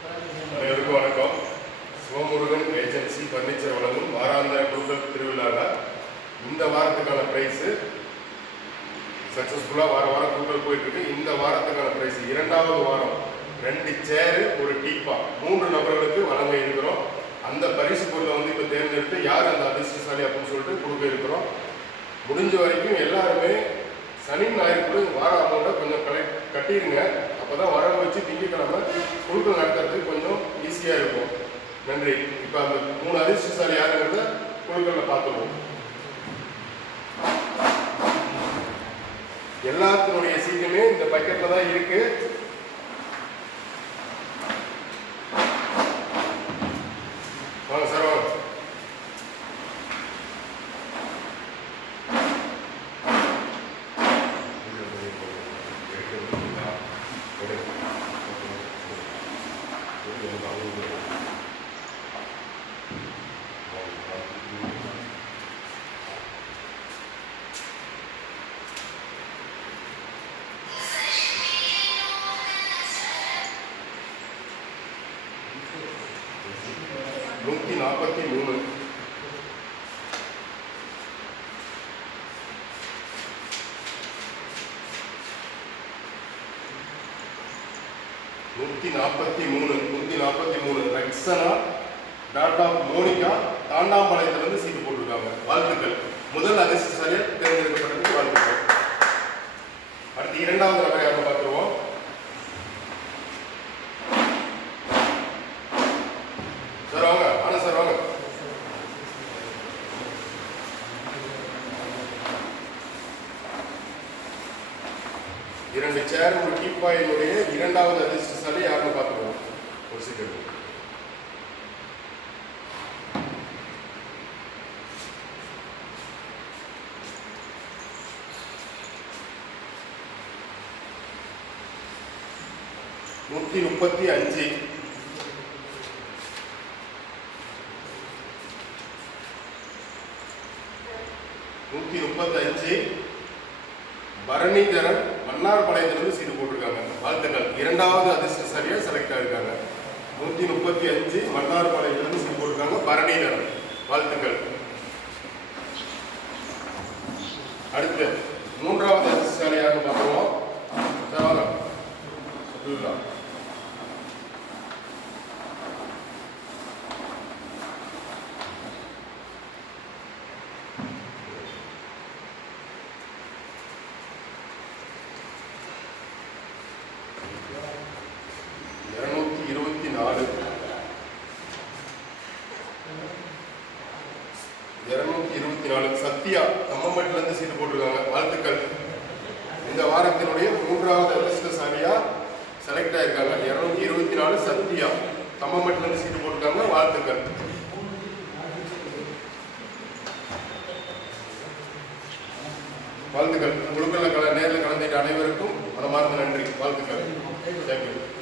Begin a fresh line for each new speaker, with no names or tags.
அனைவருக்கும் வணக்கம். Sivamurugan agency furniture வழங்கும் வாராந்திர குழுக்கள் திருவிழாவில் இந்த வாரத்துக்கான ப்ரைஸு சக்ஸஸ்ஃபுல்லாக வார வாரம் குழுக்கள் போயிட்டுருக்கு. இந்த வாரத்துக்கான ப்ரைஸ் இரண்டாவது வாரம் ரெண்டு சேரு ஒரு டீப்பா மூன்று நபர்களுக்கு வழங்க இருக்கிறோம். அந்த பரிசு பொருளை வந்து இப்போ தேர்ந்தெடுத்து யார் அந்த அதிர்ஷ்டசாலி அப்படின்னு சொல்லிட்டு கொடுக்க இருக்கிறோம். முடிஞ்ச வரைக்கும் எல்லாருமே சனி ஞாயிற்று வார அமௌண்ட்டை கொஞ்சம் கட்டிடுங்க அப்போ தான் வர வச்சு திங்கக்கிழமை குழுக்கள் நடத்துறதுக்கு கொஞ்சம் ஈஸியாக இருக்கும். நன்றி. இப்போ அந்த மூணு அதிர்ஷ்டசாலி யாருங்கிறத குழுக்களில் பார்த்துருவோம் எல்லாத்தினுடைய சீட்டுமே இந்த பக்கெட்டில் தான் இருக்கு வாங்க சார் வாங்க நூற்றி நாற்பத்தி மூணு. நூற்றி நாற்பத்தி மூணு நூற்றி நாற்பத்தி மூணு. ரக்ஸனா டாட்டா மோனிகா தாண்டாம்பாளையத்திலிருந்து சீட்டு போட்டிருக்காங்க. வாழ்த்துக்கள். முதல் அரசு தேர்ந்தெடுக்கப்பட்டதுக்கு வாழ்த்துக்கள் அடுத்து இரண்டாவது நபரை யாரும் பார்த்துருவோம் சார் வாங்க ஆனந்த் சார் வாங்க இரண்டு சேர் ஒரு கீப்பாயினுடைய இரண்டாவது அதிர்ஷ்டசாலி யாருன்னு பார்த்துக்கணும் ஒரு செகண்ட் நூற்றி முப்பத்தி அஞ்சு. நூற்றி முப்பத்தஞ்சு பரணிதரன் மன்னார்பாளையத்திலிருந்து சீட்டு போட்டிருக்காங்க. வாழ்த்துக்கள். இரண்டாவது அதிர்ஷ்டசாலியாக செலக்ட் ஆகிருக்காங்க நூற்றி முப்பத்தி அஞ்சு மன்னார்பாளையத்திலிருந்து சீட்டு போட்டிருக்காங்க. பரணிதரன் வாழ்த்துக்கள். அடுத்து மூன்றாவது அதிர்ஷ்டசாலியாக பார்த்துருவோம் சார் இருநூத்தி இருபத்தி நாலு. இருநூத்தி இருபத்தி நாலு. சத்யா கம்மம்பட்டில இருந்து சீட்டு போட்டிருக்காங்க. வாழ்த்துக்கள். இந்த வாரத்தினுடைய மூன்றாவது அதிர்ஷ்டசாலியா செலக்ட் ஆயிருக்காங்க. இருநூத்தி இருபத்தி நாலு சத்யா கம்மம்பட்டில இருந்து சீட்டு போட்டிருக்காங்க. வாழ்த்துக்கள். வாழ்த்துக்கள். குழுக்களில் கல நேரில் கலந்துட்டு அனைவருக்கும் மனமார்ந்த நன்றி. வாழ்த்துக்கள். தேங்க்யூ